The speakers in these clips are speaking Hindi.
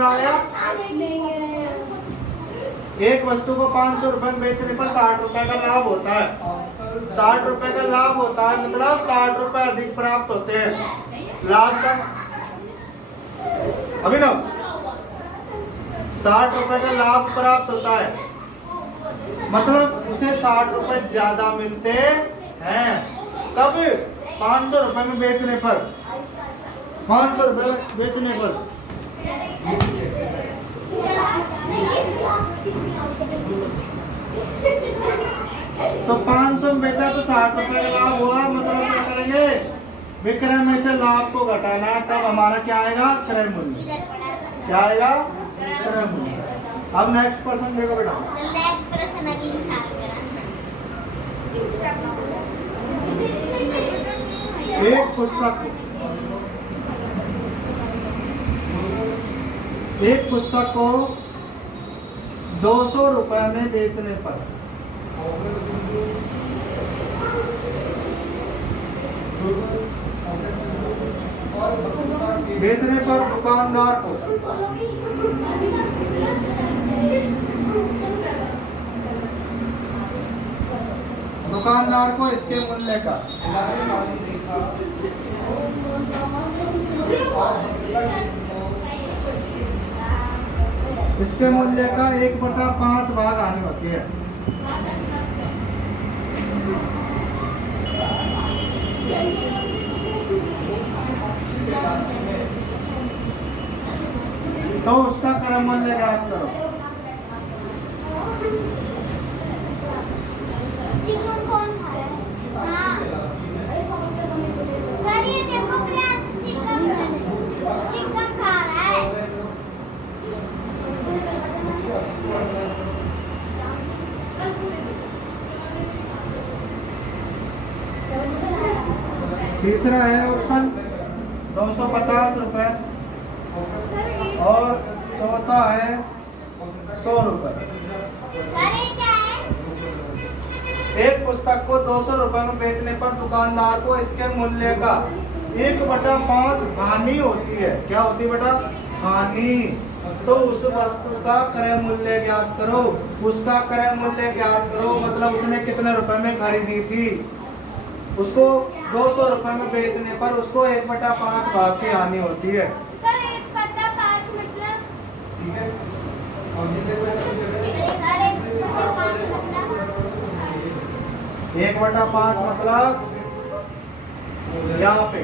में आया? एक वस्तु को 500 रुपए में बेचने पर 60 रुपए का लाभ होता है। 60 रुपए का लाभ होता है मतलब 60 रुपए अधिक प्राप्त होते हैं। लाभ का अभिनव 60 रुपए का लाभ प्राप्त होता है मतलब उसे 60 रुपए ज्यादा मिलते हैं। कब? 500 रुपए में बेचने पर। 500 रुपए में बेचने पर तो 500 में बेचा तो 60 रुपए का लाभ हुआ। मतलब क्या करेंगे? विक्रय में से लाभ को घटाना, तब हमारा क्या आएगा? क्रय मूल्य। क्या आएगा? क्रय मूल्य। अब नेक्स्ट प्रश्न देखो बेटा। नेक्स्ट प्रश्न अगली साल कराना। एक पुस्तक को 200 रुपए में बेचने पर दुकानदार को इसके मूल्य का इसके मूल्य का 1/5 भाग आनी होती है। तो उसका क्रय मूल्य ज्ञात करो। चिकन कौन खा रहा है? हाँ। सर ये देखो प्रियांश चिकन खा रहा है। तीसरा है ऑप्शन 250 रुपए और चौथा है 100 रुपए। सर ये क्या है? एक पुस्तक को 200 रुपए में बेचने पर दुकानदार को इसके मूल्य का 1/5 हानि होती है। क्या होती है बेटा? हानि। तो उस वस्तु का क्रय मूल्य ज्ञात करो। उसका क्रय मूल्य ज्ञात करो मतलब उसने कितने रुपए में खरीदी थी। उसको 200 रुपए में बेचने पर उसको 1/5 भाग की हानि होती है। सर 1/5 मतलब? ठीक है। सर 1/5 मतलब? 1/5 मतलब यहाँ पे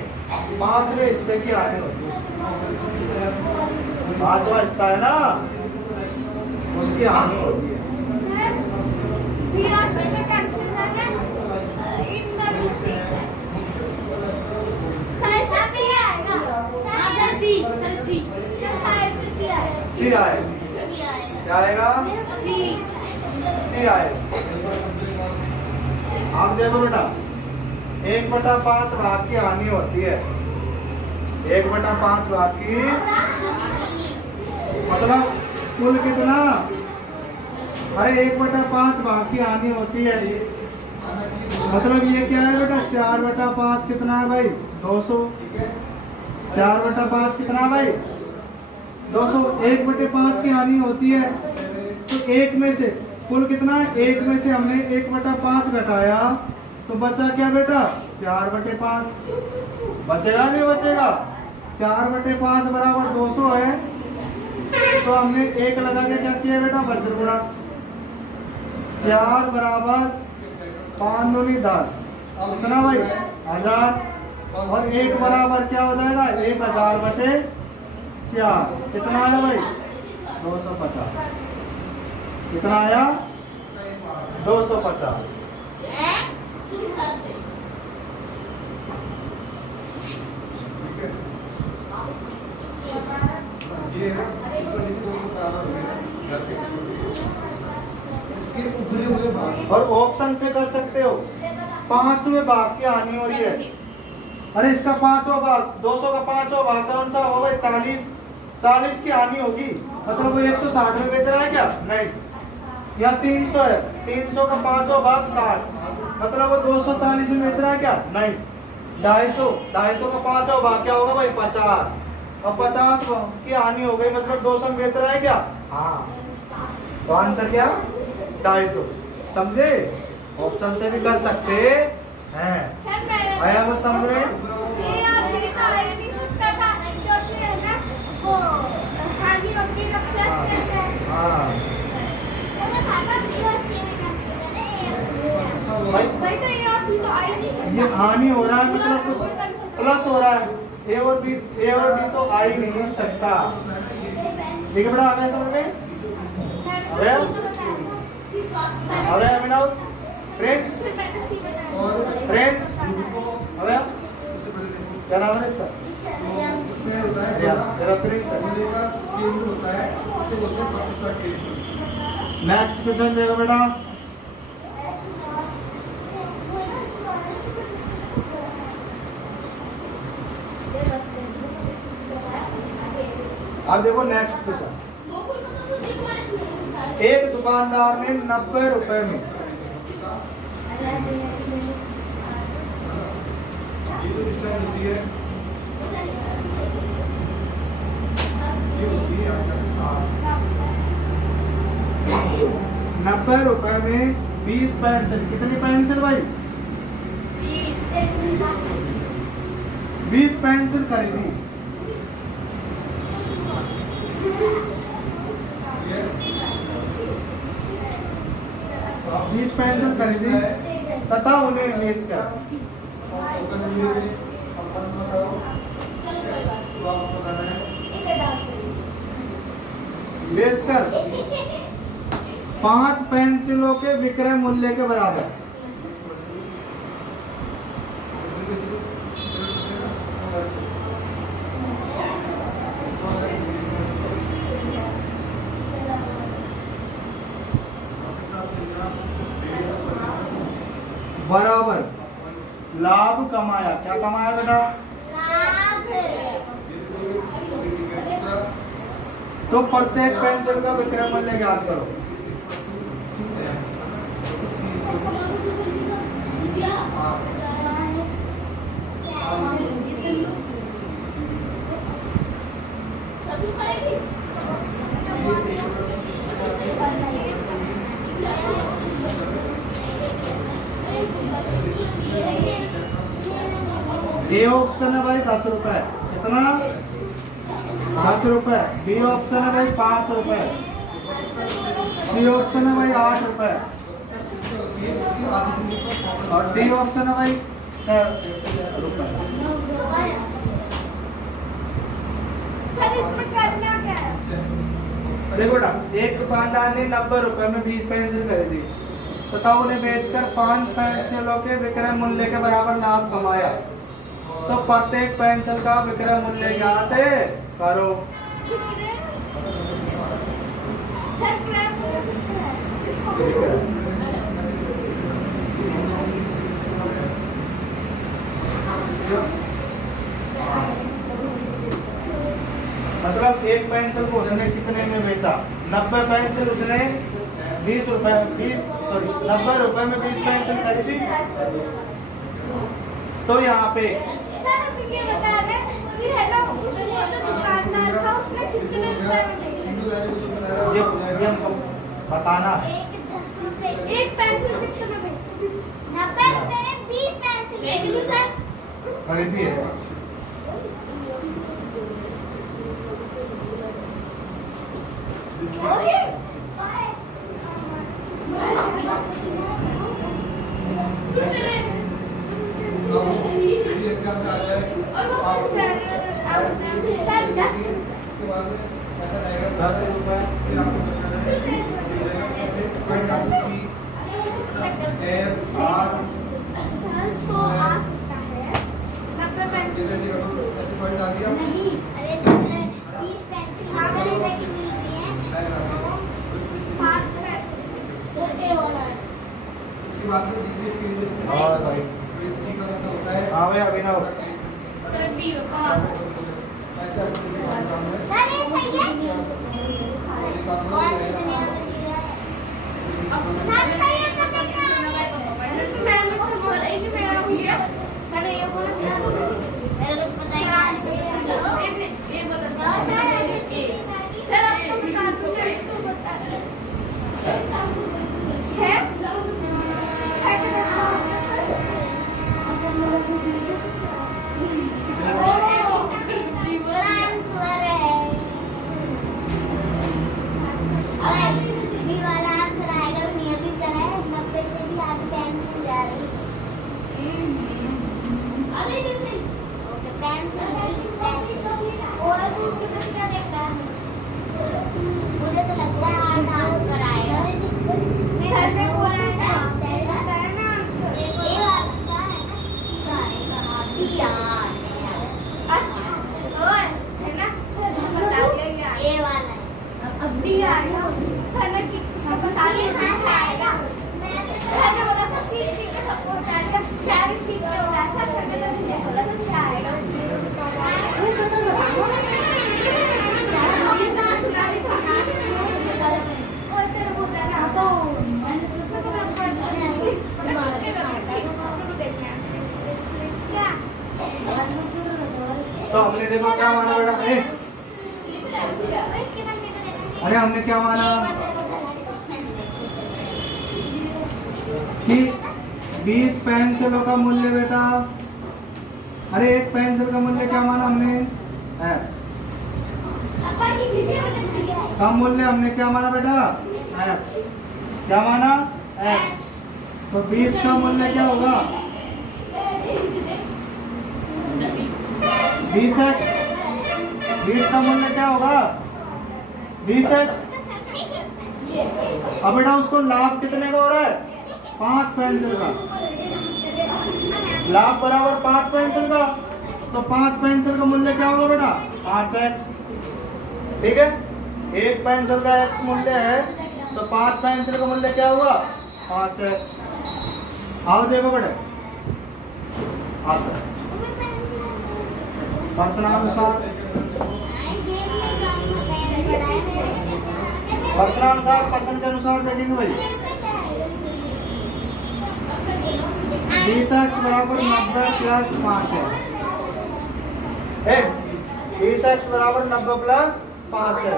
5वें हिस्से की हानि होती है। 5वां हिस्सा है ना, उसकी हानि होती है। सी आए। क्या आएगा? सी आए। आप देखो बेटा 1/5 भाग की हानि होती है। 1/5 भाग की मतलब कुल कितना? अरे 1/5 भाग की हानि होती है। मतलब ये क्या है बेटा? 4/5 कितना है भाई? 200। 4/5 कितना है भाई? 200। 1/5 की हानि होती है तो एक में से कुल कितना है? एक में से हमने 1/5 घटाया तो बचा क्या बेटा? 4/5। बचेगा नहीं बचेगा? 4/5 बराबर 200 है तो हमने 1 लगा के क्या किया बेटा? वज्र गुणा। 4 बराबर 5 दूनी 10 कितना भाई? 1000 और 1 बराबर क्या हो जाएगा? 1000/4 कितना आया भाई? 250। कितना आया? 250। और ऑप्शन से कर सकते हो। 5वें भाग की हानि हो रही है। अरे इसका 5वां भाग 200 का 5वां भाग कौन सा होगा? 40 की हानि होगी। मतलब वो 160 में बेच रहा है क्या? नहीं। या 300 है, 300 का 5वां भाग 60 मतलब वो 240 में बेच रहा है क्या? नहीं। 250 का 5वां भाग क्या होगा भाई? 50 अब 50 की हानि हो गई, मतलब 200 में बेच रहा है क्या? हाँ, तो आंसर क्या? 250। समझे? ऑप्शन से भी कर सकते हैं। आया वो समझ रहे हैं? हाँ ये हानि हो रहा है, मतलब कुछ प्लस हो रहा है। ए और बी तो आ ही नहीं सकता। ठीक है बेटा, हमें समझ में? अरे अभिनव, फ्रेंड्स अरे क्या नाम है इसका? तेरा फ्रेंड्स नेक्स्ट क्वेश्चन देखो बेटा। अब देखो नेक्स्ट क्वेश्चन। एक दुकानदार ने 90 रुपए में ₹90 में 20 पेंसिल, कितनी पेंसिल भाई? 20 पेंसिल खरीदी। बीस पेंसिल खरीदी तथा उन्हें बेचकर 5 पेंसिलों के विक्रय मूल्य के बराबर लाभ कमाया। क्या कमाया बेटा? तो प्रत्येक पेंसिल का विक्रय मूल्य ज्ञात करो। ए ऑप्शन है भाई 10 रुपए। कितना? 10 रुपए। बी ऑप्शन है भाई 5 रुपए। सी ऑप्शन है भाई 8 रुपए और डी ऑप्शन है भाई 6 रुपए। देखो बेटा, एक दुकानदार ने 90 रुपए में 20 पेंसिल खरीदी तथा उन्हें बेचकर 5 पेंसिलों के विक्रय मूल्य के बराबर लाभ कमाया। तो प्रत्येक पेंसिल का विक्रय मूल्य ज्ञात करो। मतलब एक पेंसिल को उसने कितने में बेचा? 90 पेंसिल उसने 20 रुपए 90 रुपए में 20 पेंसिल खरीदी। तो यहाँ पे ये बता रहे कि है ना उस दुकानदार था उसने कितने रुपए में ये हमको बताना है। एक पेंसिल कितने में? 90 रुपए में 20 पेंसिल खरीदी है। ₹10 नहीं, अरे 20 पेंसिल अगर ऐसे की मिलती है तो 5 पेंसिल ए वाला है। इसके बाद में दूसरी स्क्रीन से और भाई इसी का मतलब होता है। हाँ भाई अभिनव, सर बी ऐसा काम है। सर ये सही है। कौन सी दुनिया में जी रहा है? अब सर सही है तो देखना मैं मुझसे बोल रही थी मेरा भैया मैंने ये बोला मेरे को पता ही नहीं। अब भी आ रही है सर ने ठीक बता दिया था आएगा सर ने बोला था ठीक ठीक है सबको बता दिया क्या ठीक है हो रहा था सर ने बोला तो क्या आएगा वो तो बताओ मुझे तो सुना रही था और तेरे को कहना तो मैंने सोचा कि मैं क्या तो हमने देखो क्या माना बेटा, अरे हमने क्या माना कि 20 पेंसिलों का मूल्य बेटा, अरे एक पेंसिल का मूल्य क्या माना हमने X का मूल्य हमने क्या माना बेटा X, क्या माना X, तो 20 का मूल्य क्या होगा 20x, 20 का मूल्य क्या होगा 20x। अब बेटा उसको लाभ कितने का हो रहा है 5 पेंसिल का, लाभ बराबर 5 पेंसिल का, तो 5 पेंसिल का मूल्य क्या होगा बेटा 5x, ठीक है। एक पेंसिल का x मूल्य है तो 5 पेंसिल का मूल्य क्या हुआ 5x। आओ देखो बेटे आता प्रश्नानुसार पसंद के अनुसार देखेंगे भाई 20x बराबर 90 प्लस 5 है, 20x बराबर 90 प्लस 5 है,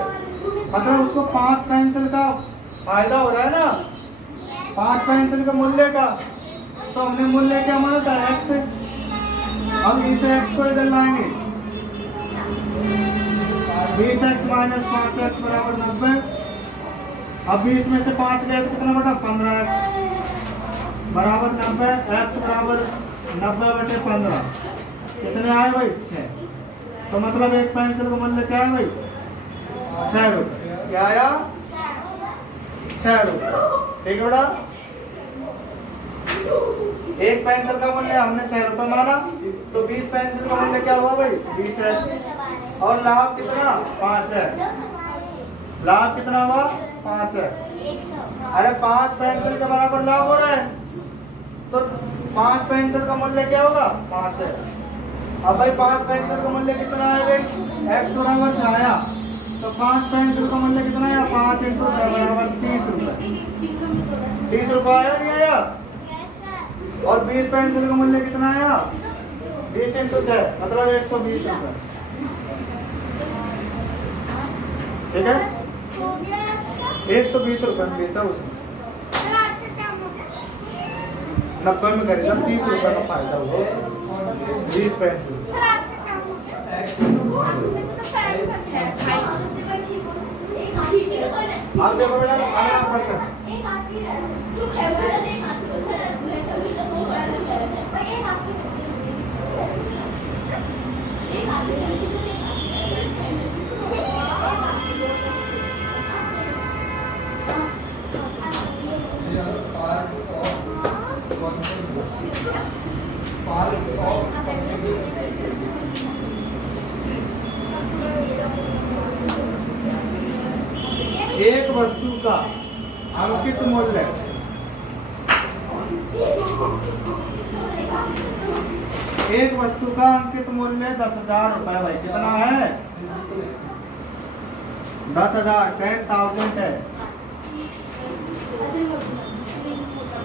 मतलब उसको 5 पेंसिल का फायदा हो रहा है ना, 5 पेंसिल का मूल्य का, तो हमने मूल्य क्या माना था x। अब इस x को इधर लाएंगे 20x माइनस 5x बराबर 90, अब 20 में से 5 गए तो कितना बटा 15x बराबर 90, x बराबर 90/15 कितने आए भाई 6, तो मतलब एक पेंसिल का मूल्य क्या है भाई 6 रुपये, क्या आया 6 रुपये, ठीक है बेटा। एक पेंसिल का मूल्य हमने 6 रुपये माना, तो 20 पेंसिल का मूल्य क्या हुआ भाई 20 है, और लाभ कितना 5 है, लाभ कितना हुआ 5 है, अरे 5 पेंसिल के बराबर लाभ हो रहा है, तो 5 पेंसिल का मूल्य क्या होगा 5 है। अब भाई 5 पेंसिल का मूल्य कितना है देख, x बराबर 6 आया, तो 5 पेंसिल का मूल्य कितना आया 5 × 6 बराबर 30 रुपये, 30 रुपये आया नहीं आया, और 20 पेंसिल का मूल्य कितना आया 20 × 6 मतलब 120 रुपये, ठीक है 120 रुपये में बेचा उसने, 90 में खरीदा, 30 रुपये का फायदा हुआ उसको 20 पेंसिल। आप देखो बेटा अगला प्रश्न, एक वस्तु का अंकित मूल्य एक वस्तु का अंकित मूल्य 10,000 रुपए भाई, कितना है 10,000 10,000 है,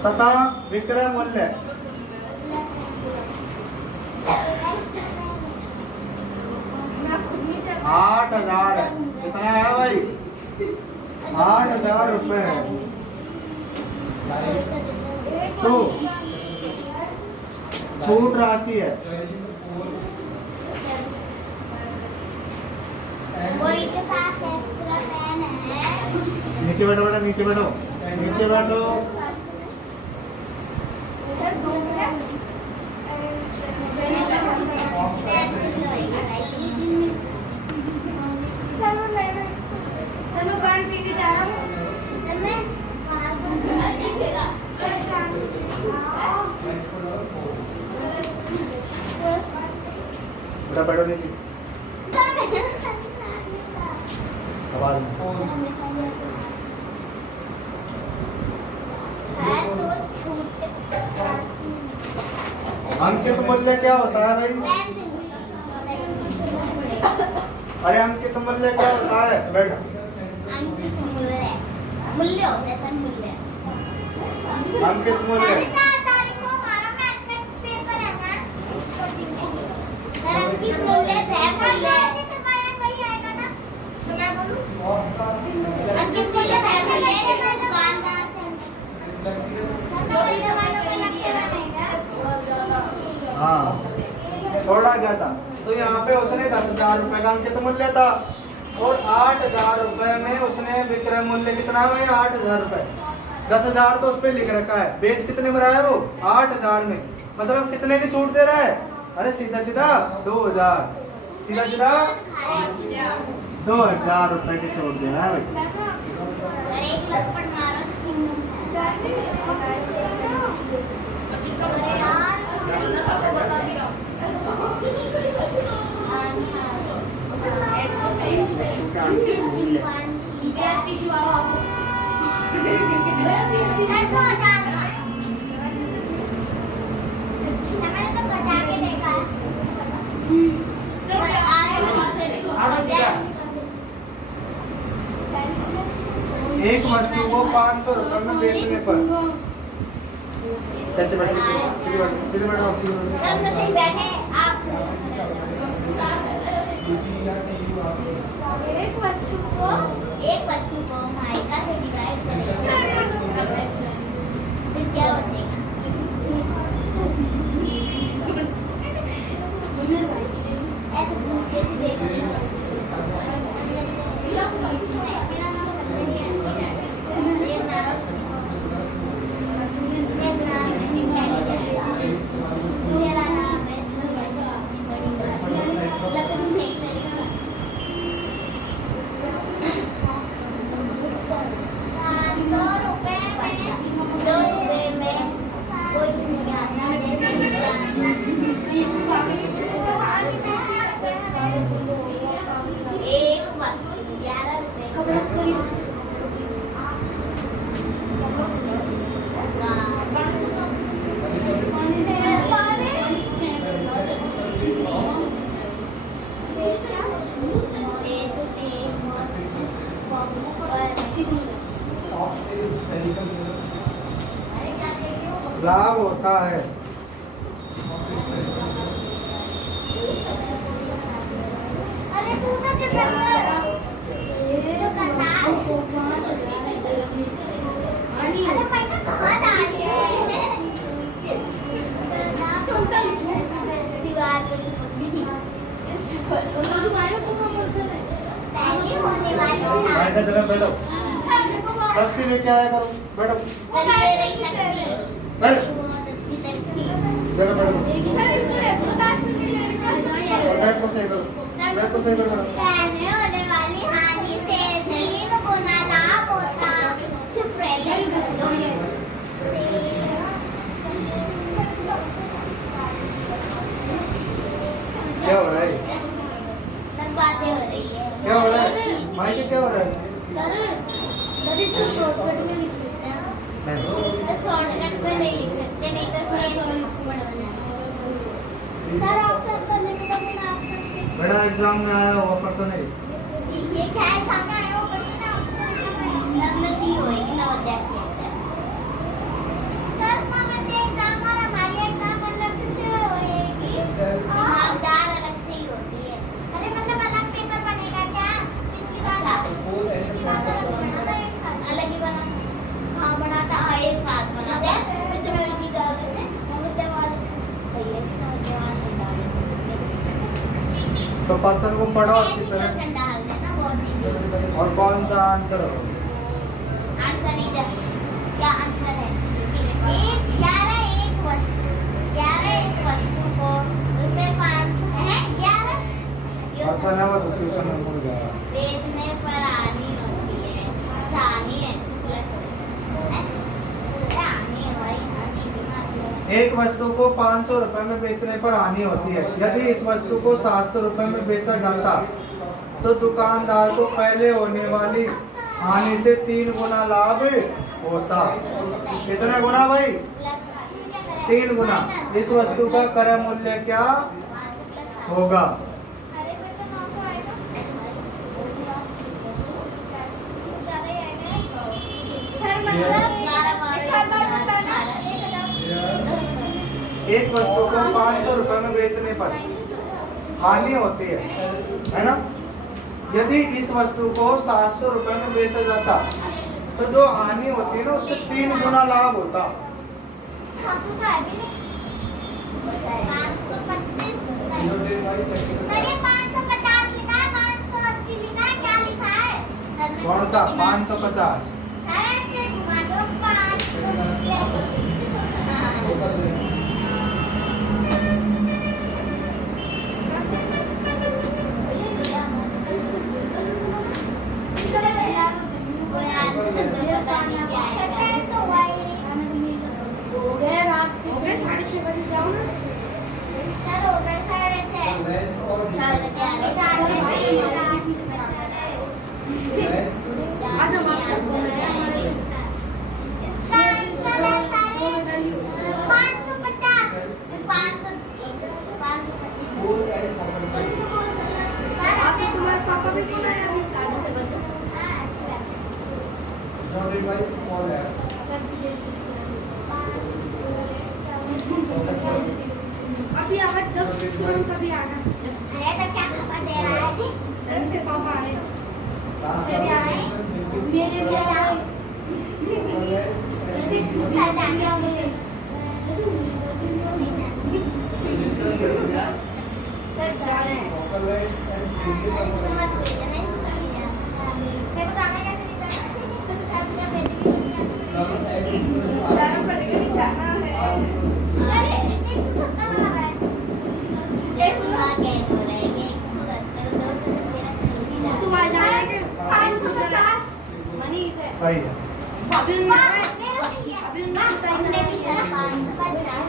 तथा विक्रय मूल्य 8,000 है, कितना है भाई 8,000 रुपए है, तो छूट राशि है नीचे बैठो बेटा, नीचे बैठो, नीचे बैठो, बेटा बैठो नीचे, आवाज है तो छूट अंकित मूल्य क्या होता है भाई? अरे अंकित मूल्य क्या होता है बेटा? अंकित मूल्य होता है सर, मूल्य। अंकित मूल्य तारीख को हमारा मैथ पेपर है ना, सर अंकित मूल्य वही आएगा ना, तो मैं बोलूं अंकित मूल्य है मूल्य दुकानदार से हाँ थोड़ा ज्यादा। तो यहाँ पे उसने 10,000 रुपए का अंकित मूल्य था और 8,000 रुपए में उसने विक्रय मूल्य कितना है? 8,000 रुपए। 10,000 तो उस पे लिख रखा है, बेच कितने में रहा है वो? 8,000 में। मतलब कितने की छूट दे रहा है? अरे सीधा सीधा 2,000, सीधा सीधा 2,000 रुपए की छूट दे रहा है भाई। एक लपड़ मारो एक वस्तु को 500 रुपए में बेचने पर कैसे बैठे? बैठे आप। एक वस्तु को माइका से डिवाइड करें फिर क्या बचेगा? ऐसे घूम के भी देख लाभ होता है। अरे तू तो किसका तो करना अरे पैसा कहाँ डाल रहे दीवार पे पहले होने वाली जगह बैठो, तख्ती लेके आया करो, बैठो जगह बैठो, बैठ को सही करो, बैठ को सही करो। पहले होने वाली हानि से 3 गुना लाभ होता। चुप रह क्या हो रहा है? बातें हो रही है। क्या हो रहा है? भाई क्या हो रहा है? सर इसको शॉर्टकट में लिख सकते हैं। तो शॉर्टकट में नहीं लिख सकते, नहीं तो इसमें इसको बड़ा बनाना। सर आप सब करने के बाद आप सकते। बड़ा एग्जाम में आया हुआ पर्सन है। ये क्या है? सामने आया हुआ पर्सन है, उसको नवलती होएगी नवोदय के एग्जाम। सर नवोदय एग्जाम और हमारी एग्जाम अलग से होएगी। मार्कदार अलग से ही होती है। अरे मतलब अलग पेपर बनेगा क्या? इसकी बात अलग ही बना। हाँ बनाता है, एक साथ बनाते हैं। फिर तो मैं भी डाल देते हैं नवोदय वाले। सही है कि नवोदय वाले डाल देते हैं। तो पर्सन को पढ़ो अच्छी तरह डाल देना, बहुत इजी। और कौन सा आंसर हो? आंसर इधर क्या आंसर है? एक 11 एक वस्तु को रुपए 500 है 11 पर्सन है वो तो ट्यूशन में भूल गया। बेचने पर आनी होती है। जानी है प्लस है आनी है भाई, आनी दिमाग। एक वस्तु को 500 रुपए में बेचने पर हानि होती है। यदि इस वस्तु को 700 रुपए में बेचा जाता तो दुकानदार को पहले होने वाली हानि से 3 गुना लाभ होता। कितने गुना भाई? 3 गुना। इस वस्तु का क्रय मूल्य क्या होगा? अरे फिर तो 900 आएगा। ज़्यादा ही आएगा। सर मतलब एक बार बताना। 1000। एक वस्तु को 500 रुपए में बेचने पर हानि होती है ना? यदि इस वस्तु को 700 रुपए में बेचा जाता तो जो हानि होती है ना उससे 3 गुना लाभ होता। 700 का है भी नहीं। 525 सर ये 550 लिखा है, 580 लिखा है, क्या लिखा है? कौन सा? 550। सर ऐसे घुमा दो 500। सेकंड तो हो गए रात हो गए 6:30 बजे जाओ ना। सर हो गए 6:30। इसका आंसर है सारे 550। 500 सर आपके तुम्हारे पापा भी बोल रहे हैं अभी 6:30 बजे। हाँ अच्छा। अभी आवाज जस्ट तुरंत अभी आना। अरे तो क्या खबर दे रहा है? सर के पापा आए। उसके भी आए। मेरे भी आए। सर जा रहे हैं। मेरे को जाना कैसे निकलना? सब क्या जाना पड़ेगा, जाना है। अरे 170 आ रहा है। 170 तुम आ जाओगे 550 मनीष है। सही है। अभी हमने भी सर 550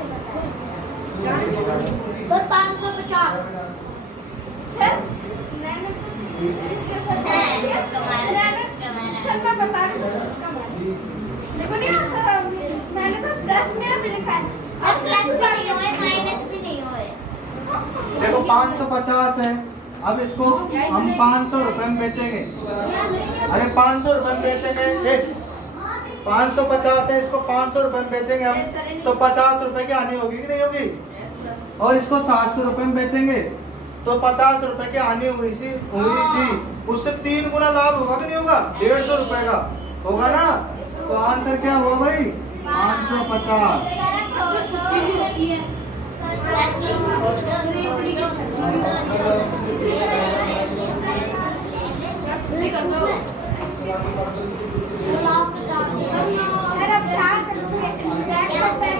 सर 550 सर मैंने सर मैं बता रही हूँ देखो नहीं सर मैंने तो प्लस में अभी लिखा है। अब प्लस भी नहीं होए माइनस भी नहीं होए। देखो 550 है। अब इसको हम 500 रुपए में बेचेंगे। अरे 500 रुपए में बेचेंगे। 550 है, इसको 500 रुपए में बेचेंगे हम तो 50 रुपए की हानि होगी कि नहीं होगी? और इसको 700 रुपए में बेचेंगे तो 50 रुपए की हानि हुई थी। उससे 3 गुना लाभ होगा कि नहीं होगा? 150 रुपए का होगा ना। तो आंसर क्या हुआ भाई? 550। सर अब क्या करूँगी?